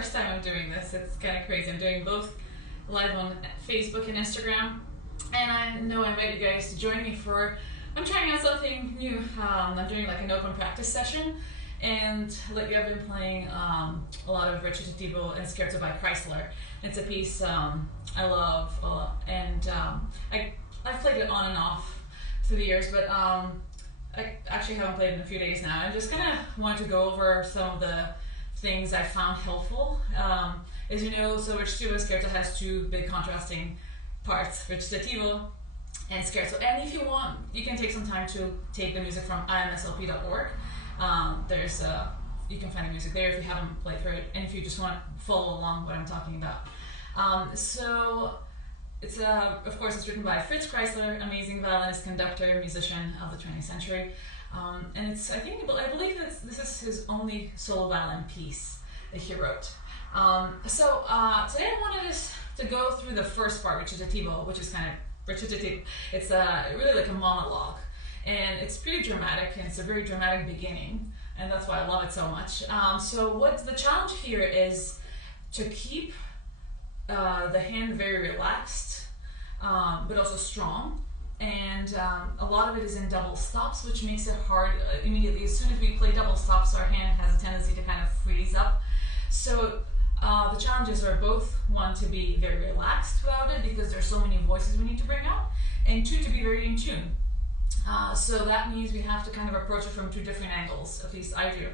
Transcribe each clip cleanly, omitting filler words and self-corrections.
first time I'm doing this. It's kind of crazy. I'm doing both live on Facebook and Instagram, and I know I invite you guys to join me for. I'm trying out something new. I'm doing like an open practice session, and lately I've been playing a lot of Recitativo Scherzo by Kreisler. It's a piece I love, and I've played it on and off through the years, but I actually haven't played it in a few days now. I just kind of want to go over some of the things I found helpful. As you know, so Recitativo Scherzo has two big contrasting parts, Recitativo and Scherzo. And if you want, you can take some time to take the music from imslp.org. You can find the music there if you haven't played through it, and if you just want to follow along what I'm talking about. So it's of course it's written by Fritz Kreisler, amazing violinist, conductor, musician of the 20th century, and I believe this is his only solo violin piece that he wrote. So today I wanted us to go through the first part, Recitativo, which is kind of Recitativo. It's really like a monologue, and it's pretty dramatic, and it's a very dramatic beginning, and that's why I love it so much. So what's the challenge here is to keep the hand very relaxed, but also strong, and a lot of it is in double stops, which makes it hard immediately. As soon as we play double stops, our hand has a tendency to kind of freeze up. So the challenges are both, one, to be very relaxed throughout it because there's so many voices we need to bring out, and two, to be very in tune. So that means we have to kind of approach it from two different angles, at least I do.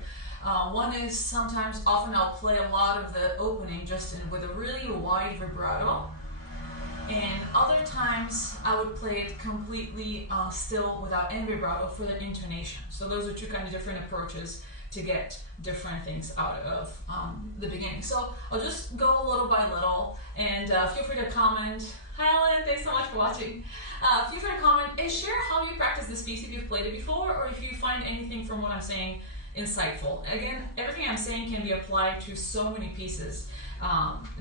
One is often I'll play a lot of the opening just with a really wide vibrato, and other times I would play it completely still without any vibrato for the intonation. So those are two kind of different approaches to get different things out of the beginning. So I'll just go little by little, and feel free to comment. Hi Ellen, thanks so much for watching. Feel free to comment and share how you practice this piece if you've played it before, or if you find anything from what I'm saying insightful. Again, everything I'm saying can be applied to so many pieces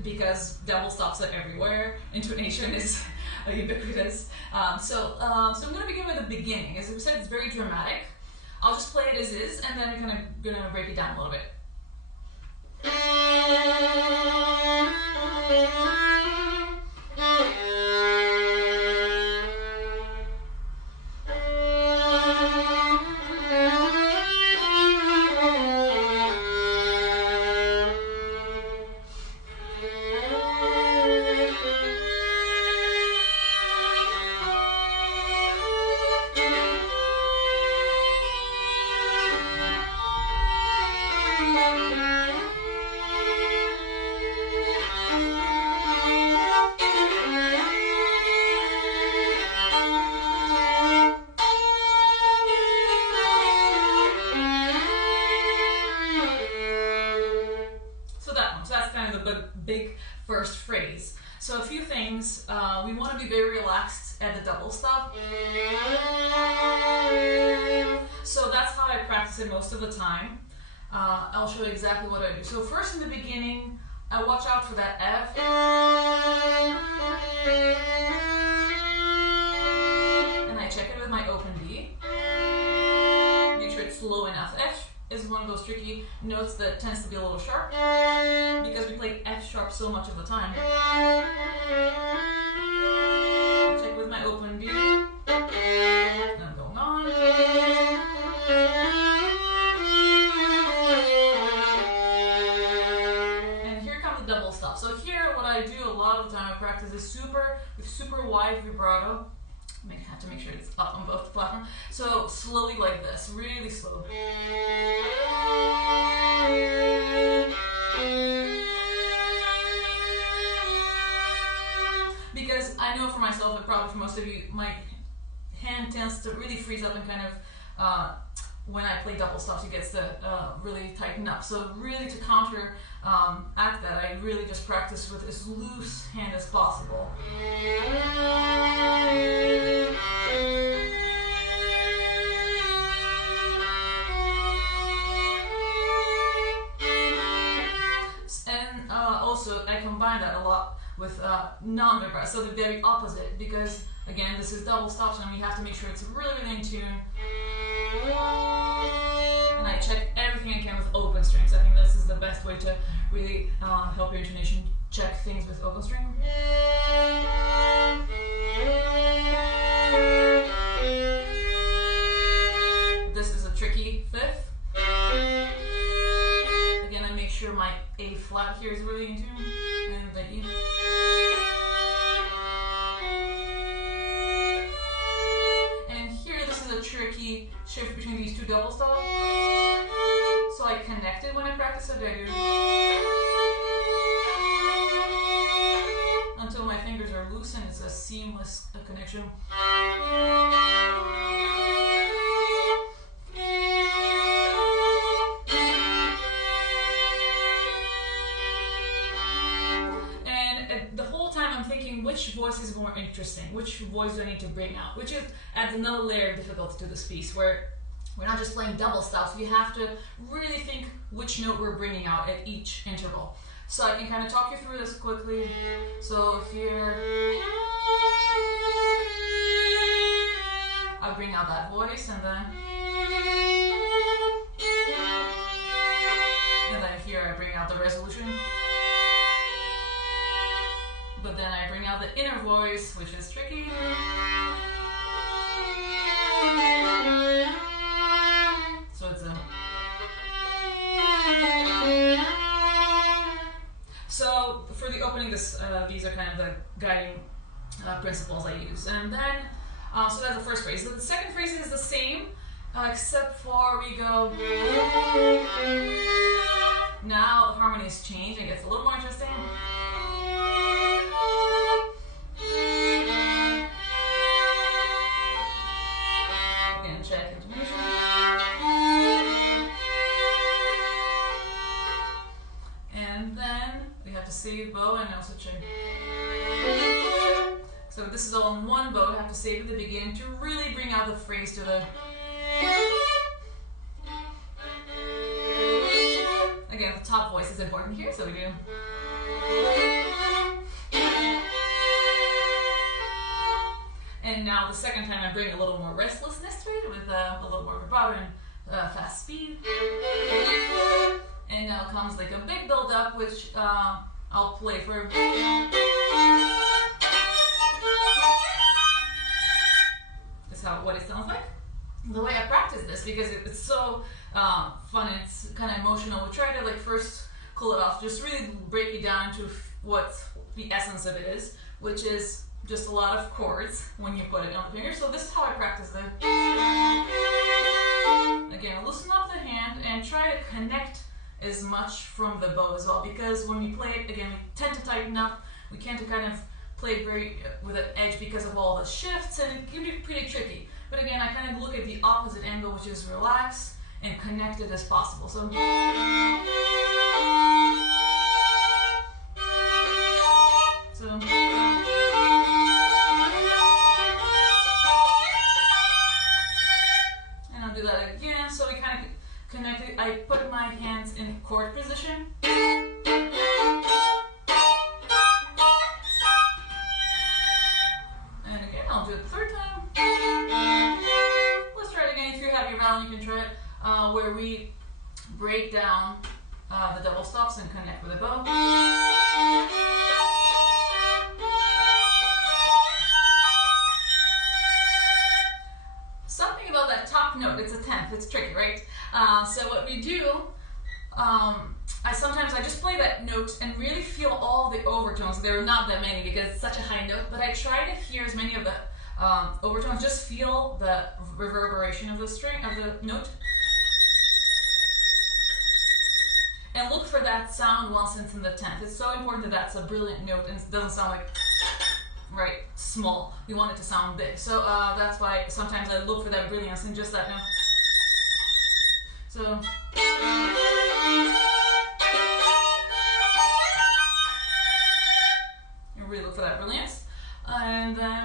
because double stops are everywhere. Intonation is ubiquitous. So I'm going to begin with the beginning. As I said, it's very dramatic. I'll just play it as is, and then we're going to break it down a little bit. Big first phrase. So a few things, we want to be very relaxed at the double stop. So that's how I practice it most of the time. I'll show you exactly what I do. So first in the beginning, I watch out for that F. And I check it with my open B. Make sure it's slow enough. F is one of those tricky notes that tends to be a little sharp because we play F sharp so much of the time. Check with my open B. And I'm going on. And here comes the double stop. So here what I do a lot of the time I practice is super wide vibrato. I have to make sure it's up on both the platform. So slowly like this, really slow. Because I know for myself, and probably for most of you, my hand tends to really freeze up and kind of, when I play double stops, it gets to really tighten up. So really to counteract that, I really just practice with as loose hand as possible. And also I combine that a lot with non-vibrato, so the very opposite, because again this is double stops and we have to make sure it's really in tune. And and I check everything I can with open strings. I think this is the best way to really help your intonation check things with open string. This is a tricky fifth. Again, I make sure my A flat here is really in tune, and the E. And here, this is a tricky shift between these two double stops. So I connect it when I practice it. I do until my fingers are loose and it's a seamless connection. And the whole time I'm thinking, which voice is more interesting? Which voice do I need to bring out? Which adds another layer of difficulty to this piece, where we're not just playing double stops. We have to really think which note we're bringing out at each interval. So I can kind of talk you through this quickly. So here, I bring out that voice, and then here I bring out the resolution. But then I bring out the inner voice, which is tricky. So it's a... So for the opening, these are kind of the guiding principles I use. And then, so that's the first phrase. So the second phrase is the same, except for we go... Now the harmonies change and it gets a little more interesting. Again, check intonation. And then we have to save bow and also check. So this is all in one bow. We have to save at the beginning to really bring out the phrase to the... Again, the top voice is important here, so we do. And now the second time I bring a little more restlessness to it with a little more vibrato and fast speed. And now comes like a big build up, which I'll play for. That's what it sounds like. The way I practice this, because it's so fun and it's kind of emotional, we try to like first cool it off, just really break it down to what the essence of it is, which is just a lot of chords when you put it on the finger. So this is how I practice it. Again, loosen up the hand and try to connect as much from the bow as well, because when we play it, again, we tend to tighten up. We tend to kind of play very with an edge because of all the shifts, and it can be pretty tricky. But again, I kind of look at the opposite angle, which is relax and connect it as possible. So, and I'll do that again. So we kind of connect it. I put my hands in chord position. And again, I'll do it the third time. Let's try it again. If you have your violin, you can try it. Where we break down the double stops and connect with a bow. Something about that top note, it's a 10th, it's tricky, right? So what we do, I just play that note and really feel all the overtones. There are not that many because it's such a high note, but I try to hear as many of the overtones, just feel the reverberation of the string, of the note. And look for that sound once it's in the 10th. It's so important that that's a brilliant note and it doesn't sound like, right, small. We want it to sound big. So that's why sometimes I look for that brilliance in just that note. So. You really look for that brilliance. And then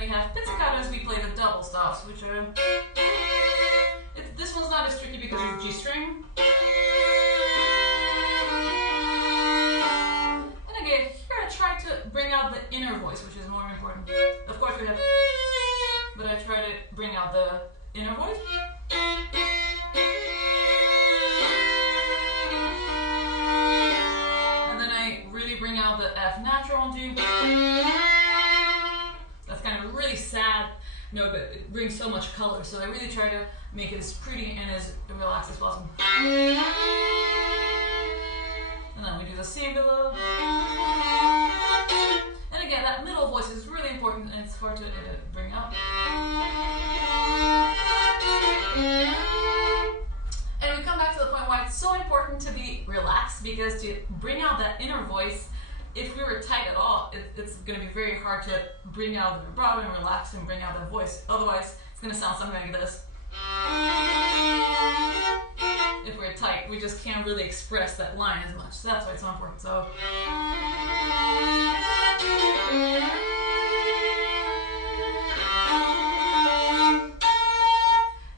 we have pizzicatos. We play the double stops, which are... This one's not as tricky because of G string. And again, here I try to bring out the inner voice, which is more important. Of course we have, but I try to bring out the inner voice. And then I really bring out the F natural and do. That's kind of really sad note, but it brings so much color. So I really try to make it as pretty and as relaxed as possible. And then we do the same below. And again, that middle voice is really important and it's hard to bring out. And we come back to the point why it's so important to be relaxed, because to bring out that inner voice, if we were tight at all, it's going to be very hard to bring out the vibrato and relax and bring out that voice. Otherwise, it's going to sound something like this. If we're tight, we just can't really express that line as much. So that's why it's so important. So.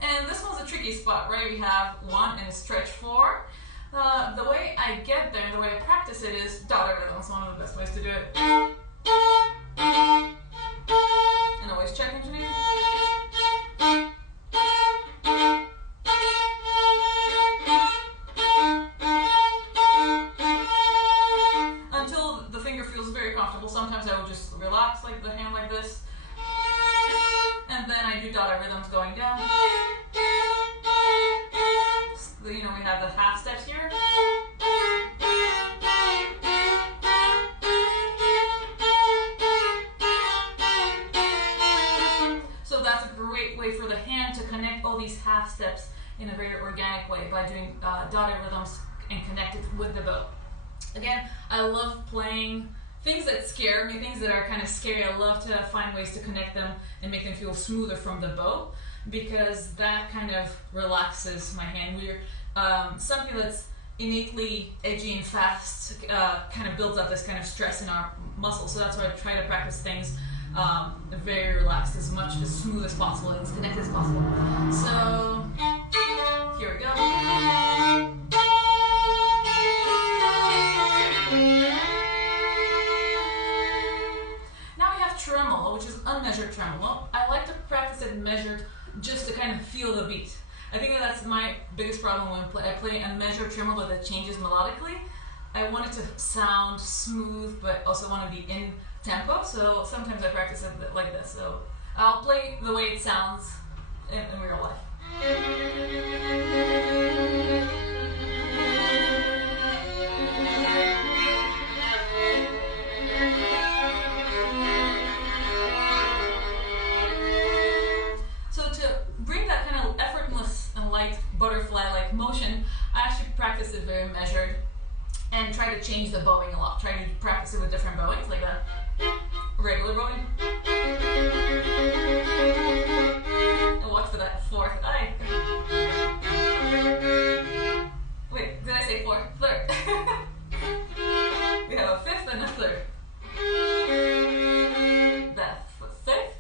And this one's a tricky spot, right? We have 1 and stretch 4. The way I get there, the way I practice it is daughter rhythm. It's one of the best ways to do it. And always check engineer. Until the finger feels very comfortable. Sometimes I will just relax like the hand like this. And then I do daughter rhythms going down. You know, we have the half steps here. So that's a great way for the hand to connect all these half steps in a very organic way by doing daughter rhythms and connect it with the bow. Again, I love playing things that scare me, things that are kind of scary. I love to find ways to connect them and make them feel smoother from the bow, because that kind of relaxes my hand. We're something that's innately edgy and fast kind of builds up this kind of stress in our muscles. So that's why I try to practice things very relaxed, as much as smooth as possible, and as connected as possible. So here we go. Now we have tremolo, which is unmeasured tremolo. I like to practice it measured just to kind of feel the beat. I think that's my biggest problem when I play a measured tremolo that changes melodically. I want it to sound smooth, but also want to be in tempo. So sometimes I practice it like this. So I'll play the way it sounds in real life. Butterfly-like motion, I actually practice it very measured and try to change the bowing a lot. Try to practice it with different bowings, like a regular bowing. And watch for that fourth eye. Wait, did I say fourth? Third. We have a fifth and a third. That fifth.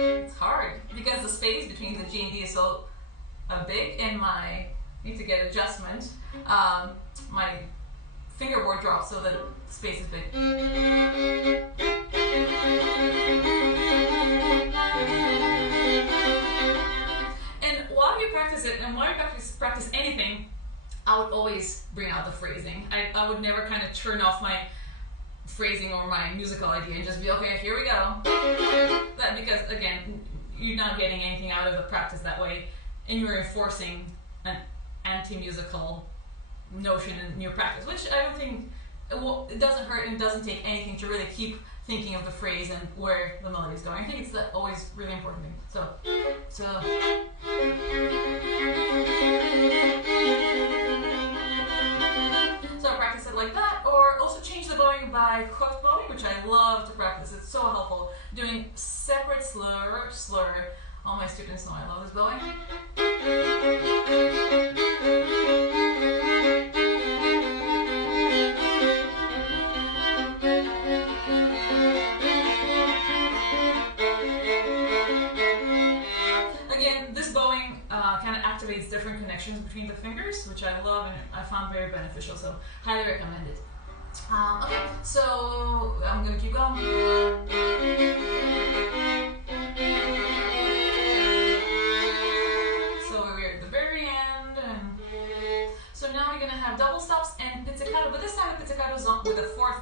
It's hard because the space between the G and D is so big, and I need to get adjustment. My fingerboard drops so the space is big. And while we practice it, and while we practice anything, I would always bring out the phrasing. I would never kind of turn off my phrasing or my musical idea and just be, okay, here we go. That, because again, you're not getting anything out of the practice that way, and you're enforcing an anti-musical notion in your practice, which I don't think, it doesn't hurt and doesn't take anything to really keep thinking of the phrase and where the melody is going. I think it's always really important thing. So I practice it like that, or also change the bowing by hooked bowing, which I love to practice. It's so helpful. Doing separate slur. All my students know I love this bowing. Again, this bowing kind of activates different connections between the fingers, which I love and I found very beneficial, so highly recommend it. Okay, so I'm going to keep going.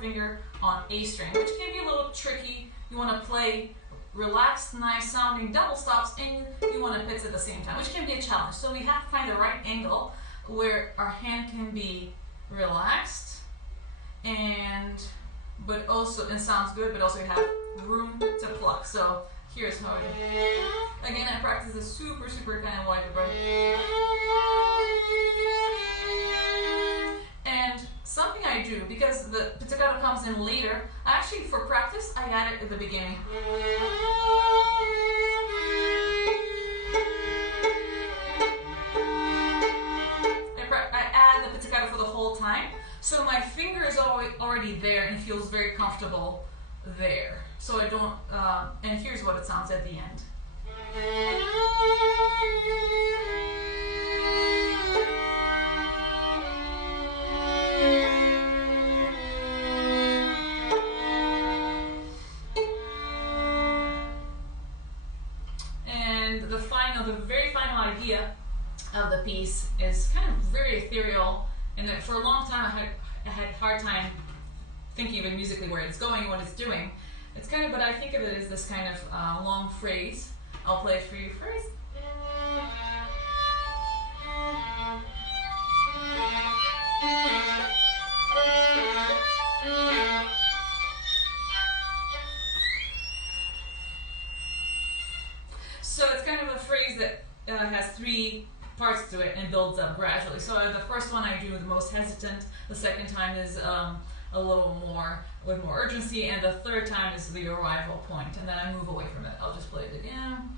finger on A string, which can be a little tricky. You want to play relaxed, nice sounding double stops, and you want to pitch at the same time, which can be a challenge. So we have to find the right angle where our hand can be relaxed but also sounds good, but also you have room to pluck. So here's how I do. Again, I practice this super kind of wide breath. And something I do, because the pizzicato comes in later, actually for practice, I add it at the beginning. I add the pizzicato for the whole time, so my finger is already there and feels very comfortable there. So I don't, and here's what it sounds at the end. And the very final idea of the piece is kind of very ethereal, and that for a long time I had a hard time thinking of it musically, where it's going, what it's doing. It's kind of, but I think of it as this kind of long phrase. I'll play it for you first. So it's kind of a phrase that has three parts to it and builds up gradually. So the first one I do the most hesitant, the second time is a little more with more urgency, and the third time is the arrival point, and then I move away from it. I'll just play it again.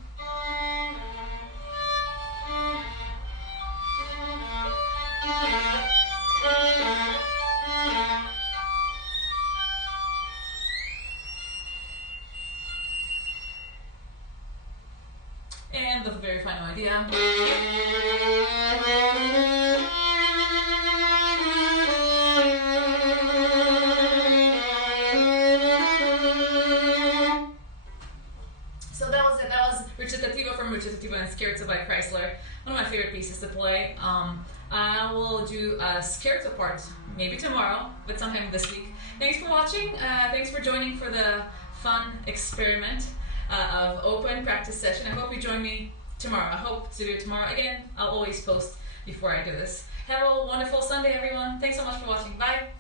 And the very final idea. So that was it. That was Recitativo from Recitativo Scherzo by Kreisler. One of my favorite pieces to play. I will do a scherzo part maybe tomorrow, but sometime this week. Thanks for watching. Thanks for joining for the fun experiment of open practice session. I hope you join me tomorrow. I hope to do it tomorrow. Again, I'll always post before I do this. Have a wonderful Sunday, everyone. Thanks so much for watching. Bye.